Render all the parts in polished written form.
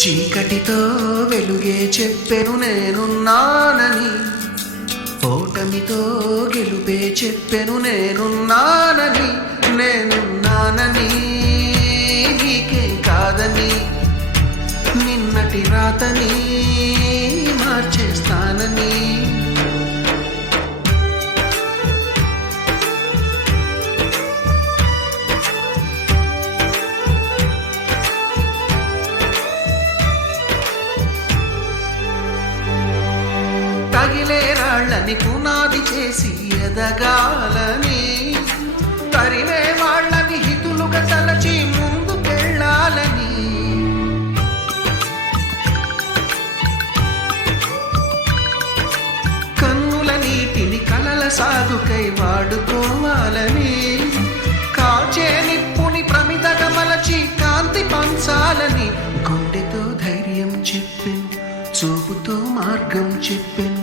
చీకటితో వెలుగే చెప్పెను నేనున్నానని, ఓటమితో గెలుపే చెప్పెను నేనున్నానని. నేనున్నానని నీకే కాదని, నిన్నటి రాతని మార్చేస్తానని. తగిలే రాళ్ళని పునాది చేసి ఎదగాలని, తరిమే వాళ్ళని హితులుగా తలచి ముందుకెళ్ళాలని. కన్నుల నీటిని కలల సాగుకై వాడుకోవాలని, కాచే నిప్పుని ప్రమిదగా మలచి కాంతి పంచాలని. గుండెతో ధైర్యం చెప్పెను, చూపుతో మార్గం చెప్పెను,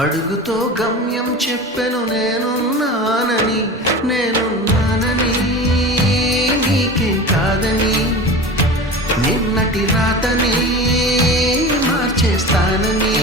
అడుగుతో గమ్యం చెప్పెను నేనున్నానని. నేనున్నానని నీకేం కాదని, నిన్నటి రాతని మార్చేస్తానని.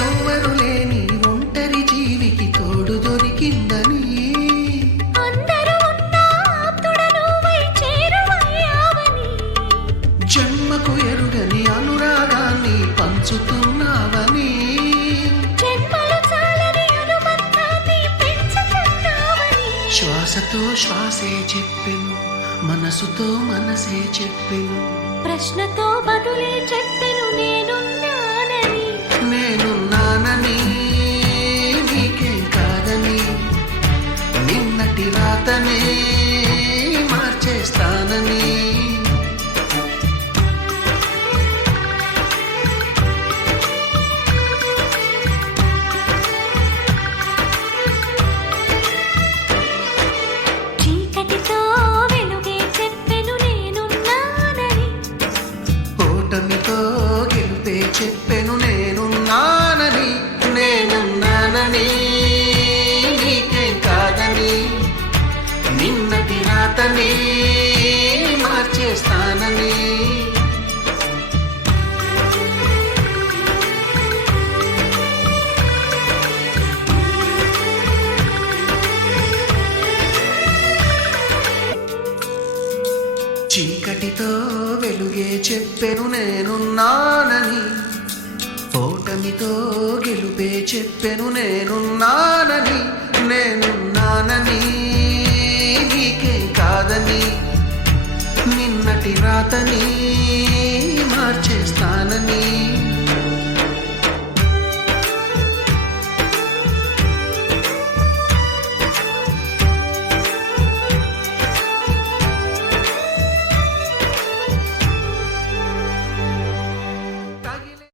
ఎవ్వరు లేని ఒంటరి జీవికి తోడు దొరికిందని, అందరూ ఉన్నా ఆప్తుడను వై చేరువయ్యావని. జన్మకు ఎరుగని అనురాగాన్ని పంచుతున్నావని. జన్మలు చాలని అనుబంధాన్ని పెంచుతున్నావని. శ్వాసతో శ్వాసే చెప్పెను, మనసుతో మనసే చెప్పెను, ప్రశ్నతో బదులే చెప్పెను నేనున్నానని. నేనున్నానని నీకేం కాదని, నిన్నటి రాతనే మార్చేస్తానని. చీకటితో వెలుగే చెప్పెను నేనున్నానని, ఓటమితో గెలుపే చెప్పెను నేనున్నానని. నేనున్నానని నీకేం కాదని, నిన్నటి రాతని మార్చేస్తానని. చీకటితో వెలుగే చెప్పెను నేనున్నానని, ఓటమితో గెలుపే చెప్పెను నేనున్నానని. నేనున్నానని నీకేం కాదని, నిన్నటి రాతని మార్చేస్తానని.